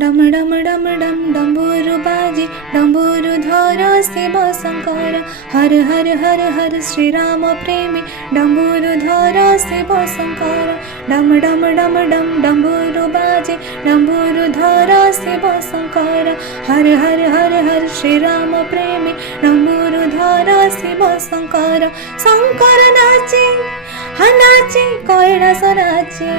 डम डम डम डम डम्बुरु बाजे डम्बुरु धर शिव शंकर हर हर हर हर श्री राम प्रेमी डम्बुरु धर शिव शंकर डम डम डम डम डम्बुरु बाजे डम्बुरु धर शिव शंकर हर हर हर हर श्री राम प्रेमी डम्बुरु धर शिव शंकर शंकर नाचे नाचे कैलास नाचे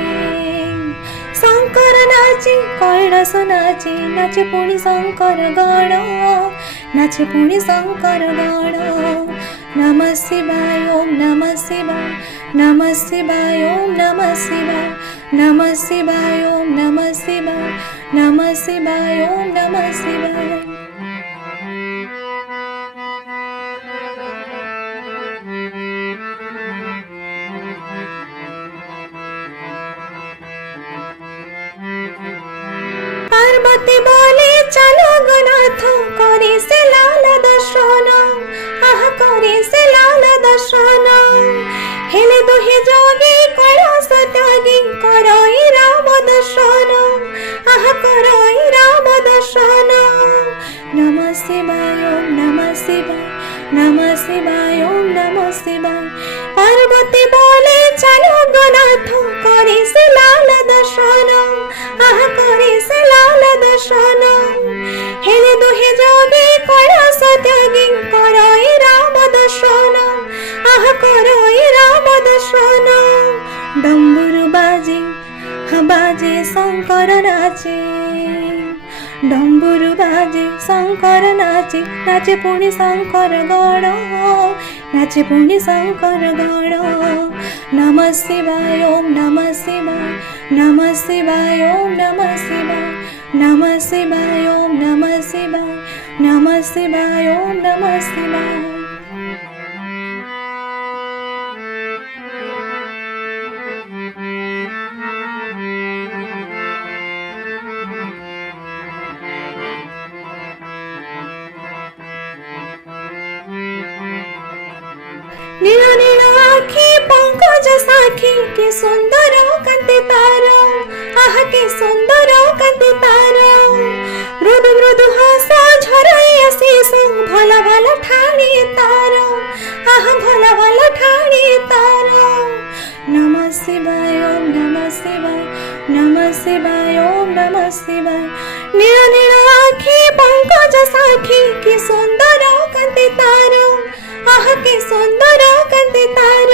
शंकर नाचे कैलास नाचे नाचे पुणी शंकर गण नाचे पुणी शंकर गण नमः शिवाय ओम नमः शिवाय नमः शिवाय ओम नमः शिवाय नमः शिवाय ओम नमः शिवाय नमः शिवाय ओम नमः शिवाय। पार्वती बोले चलो गनाथ करे से लाल दर्शन आह करे से लाल दर्शन हेले दुहे जोगी कैलास त्यागी करई राम दर्शन आह करई राम दर्शन नमः शिवाय ओम नमः शिवाय नमः शिवाय ओम नमः शिवाय। पार्वती बोले चलो गनाथ करे से लाल दर्शन आह करे से लाल दर्शन हेले दुहे जोगी कैलास त्यागी करई राम दर्शन आह करई राम दर्शन डम्बुरु बाजे बाजे शंकर नाचे डम्बुरु बाजे शंकर नाचे नाचे पुणी शंकर गण नाचे पुणी शंकर गण नमः शिवाय ओम नमः शिवाय नमः शिवाय ओम नमः शिवाय नमः शिवाय ओम नमः शिवाय नमः शिवाय ओम नमः शिवाय। नीला नीला आखी पंकज साखी के सुंदर कांति तार आह के सुंदर कांति तार मृदु मृदु हस झरई आशीष भला भला ठाणी तार आह भला भला ठाणी तार नमः शिवाय ओम नमः शिवाय नमः शिवाय ओम नमः शिवाय। नीला नीला आखी पंकज साखी के सुंदर कांति तार आह के सुंदर कांति तार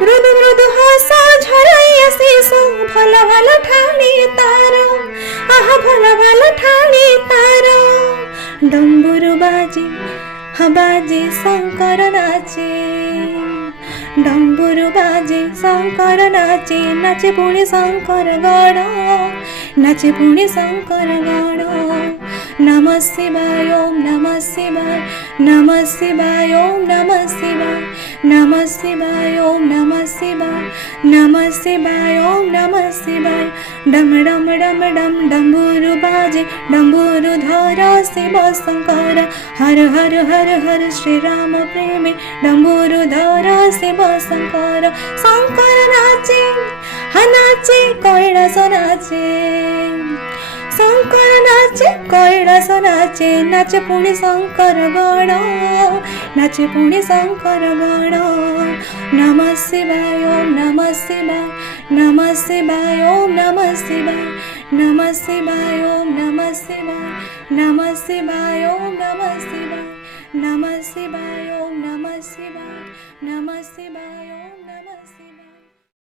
मृदु मृदु हस झरई आशीष भला भला ठाणी तार आह भला भला ठाणी तार डम्बुरु बाजे बाजे शंकर नाचे डम्बुरु बाजे शंकर नाचे नाचे पुणी शंकर गण नाचे पुणी शंकर गण नमः शिवाय ओम नमः शिवाय नमः शिवाय ओम नमः शिवाय नमः शिवाय ओम नमः शिवाय नमः शिवाय ओम नमः शिवाय। डम डम डम डम डम्बुरु बाजे डम्बुरु धर शिव शंकर हर हर हर हर श्री राम प्रेमी डम्बुरु धर शिव शंकर शंकर नाचे नाचे कैलास नाचे शंकर नाचे कैलास नाचे नाचे पुणी शंकर गण नाचे पुणी शंकर गण नमः शिवाय ओम नमः शिवाय नमः शिवाय ओम नमः शिवाय नमः शिवाय ओम नमः शिवाय नमः शिवाय ओम नमः शिवाय नमः शिवाय ओम नमः शिवाय नमः शिवाय ओम नमः शिवाय।